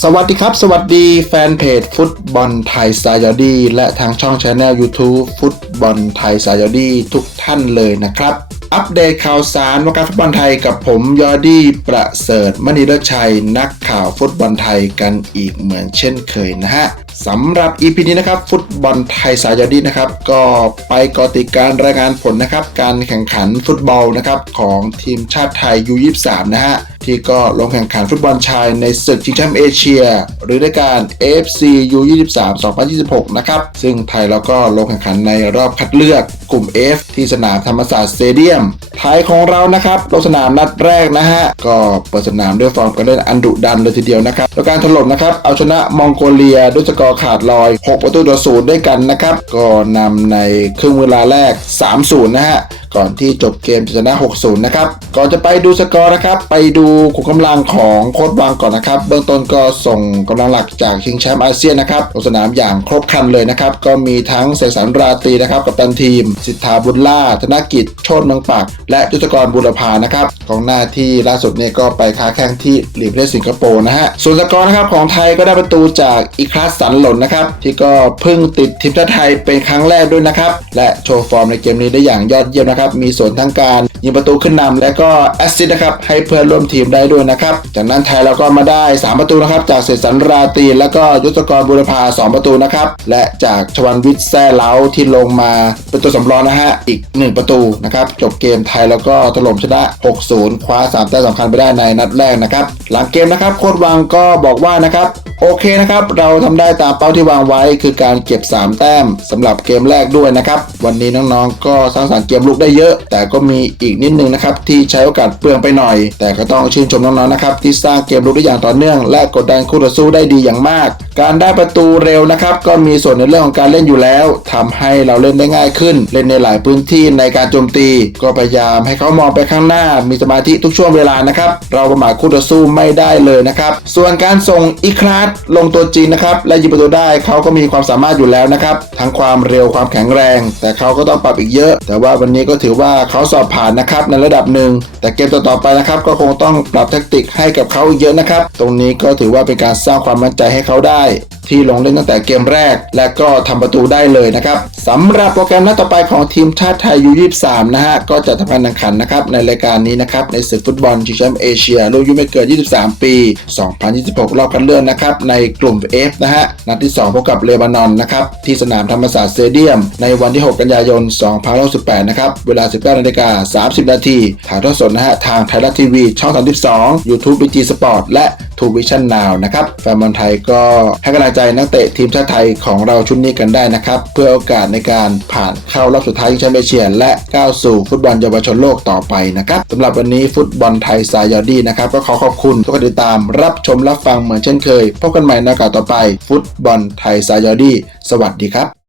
สวัสดีครับ สวัสดีแฟนเพจฟุตบอลไทยสายดี และทางช่องช anel YouTube ฟุตบอลไทยสายดีทุกท่านเลยนะครับ อัปเดตข่าวสารวงการฟุตบอลไทยกับผมยอดี้ประเสริฐมณีรชัย นักข่าวฟุตบอลไทยกันอีกเหมือนเช่นเคยนะฮะสำหรับ EP นี้นะครับ ฟุตบอลไทยสายดีนะครับ ก็ไปกอติการรายงานผลนะครับ การแข่งขันฟุตบอลนะครับของทีมชาติไทย U23 นะฮะ ที่ก็ลงแข่งขันฟุตบอลชายในศึกชิงแชมป์เอเชีย หรือในการ AFC U23 2026 นะครับ ซึ่งไทยเราก็ลงแข่งขันในรอบคัดเลือกกลุ่ม F ที่สนามธรรมศาสตร์สเตเดียม ไทยของเรานะครับ ลงสนามนัดแรกนะฮะ ก็เปิดสนามด้วยฟอร์มการเล่นอันดุดันเลยทีเดียวนะครับการถล่มนะครับ เอาชนะมองโกเลียด้วยสกอร์ขาดลอย 6 ประตูต่อศูนย์ด้วยกันนะครับ ก็นำในครึ่งเวลาแรก 3-0 นะฮะ ก่อนที่จบเกมจะชนะ 6-0 นะครับ ก่อนจะไปดูสกอร์นะครับ ไปดูขุมกำลังของโค้ดวังก่อนนะครับ เบื้องต้นก็ส่งกำลังหลักจากชิงแชมป์อาเซียนนะครับลงสนามอย่างครบครันเลยนะครับ ก็มีทั้งเสกสรรราตรีนะครับ กับตันทีม สิทธาบุญล่า ธนกิจ โชตมืองปักและจุตกรบุรพานะครับของหน้าที่ล่าสุดเนี่ยก็ไปค้าแข่งที่ลีกประเทศสิงคโปร์นะฮะ ส่วนสกอร์นะครับของไทยก็ได้ประตูจากอีคลาสสันหล่นนะครับ ที่ก็เพิ่งติดทีมชาติไทยเป็นครั้งแรกด้วยนะครับ และโชว์ฟอร์มในเกมนี้ได้อย่างยอดเยี่ยมนะครับมีส่วนทั้งการยิงประตูขึ้นนำและก็แอสซิสต์นะครับให้เพื่อนร่วมทีมได้ด้วยนะครับจากนั้นไทยเราก็มาได้ 3 ประตูนะครับจากเสกสรรราตีแล้วก็ยุทธกรบุรพา 2 ประตูนะครับและจากชวันวิทย์แซ่เล้าที่ลงมาเป็นตัวสำรองนะฮะอีก 1 ประตูนะครับจบเกมไทยแล้วก็ถล่มชนะ 6-0 คว้า3แต้มสำคัญไปได้ในนัดแรกนะครับหลังเกมนะครับโค้ดวังก็บอกว่านะครับ โอเคนะครับ เราทำได้ตามเป้าที่วางไว้คือการเก็บ 3 แต้มสำหรับเกมแรกด้วยนะครับ วันนี้น้องๆ ก็สร้างสรรค์เกมลุกได้เยอะ แต่ก็มีอีกนิดนึงนะครับ ที่ใช้โอกาสเปลืองไปหน่อย แต่ก็ต้องชื่นชมน้องๆนะครับที่สร้างเกมลุกได้อย่างต่อเนื่อง และกดดันคู่ต่อสู้ได้ดีอย่างมาก การได้ประตูเร็วนะครับ ก็มีส่วนในเรื่องของการเล่นอยู่แล้วทำให้เราเล่นได้ง่ายขึ้น เล่นในหลายพื้นที่ในการโจมตี ก็พยายามให้เขามองไปข้างหน้า มีสมาธิทุกช่วงเวลานะครับเราประมาทคู่ต่อสู้ไม่ได้เลยนะครับส่วนการส่งอีคลาสลงตัวจริงนะครับและยิงประตูได้เขาก็มีความสามารถอยู่แล้วนะครับทั้งความเร็วความแข็งแรง แต่เขาก็ต้องปรับอีกเยอะ แต่ว่าวันนี้ก็ถือว่าเขาสอบผ่านนะครับในระดับหนึ่งแต่เกมต่อๆไปนะครับก็คงต้องปรับแทคติกให้กับเขาอีกเยอะนะครับตรงนี้ก็ถือว่าเป็นการสร้างความมั่นใจให้เขาได้ ที่ลงเล่นตั้งแต่เกมแรก และก็ทำประตูได้เลยนะครับสำหรับโปรแกรมนัดต่อไปของทีมชาติไทยยู23นะฮะก็จะทำการแข่งขันนะครับในรายการนี้นะครับในศึกฟุตบอลชิงแชมป์เอเชียรุ่นอายุไม่เกิน 23 ปี 2026 รอบคัดเลือกนะครับในกลุ่ม F นะฮะนัดที่ 2 พบกับเลบานอนนะครับที่สนามธรรมศาสตร์สเตเดียม ในวันที่ 6 กันยายน 2018 นะครับเวลา 19นาฬิกา30 นาทีถ่ายทอดสดนะฮะทางไทยรัฐทีวีช่อง 32 YouTube BG Sport และทูวิชั่นนาวนะครับแฟนบอลไทยก็ให้กำลังใจนักเตะทีมชาติไทยของเราชุดนี้กันได้นะครับ เพื่อโอกาสในการผ่านเข้ารอบสุดท้ายแชมป์เอเชียและก้าวสู่ฟุตบอลเยาวชนโลกต่อไปนะครับสำหรับวันนี้ฟุตบอลไทยสายยอดีนะครับก็ขอขอบคุณทุกคนติดตามรับชมรับฟังเหมือนเช่นเคย พบกันใหม่ในโอกาสต่อไป ฟุตบอลไทยสายยอดี สวัสดีครับ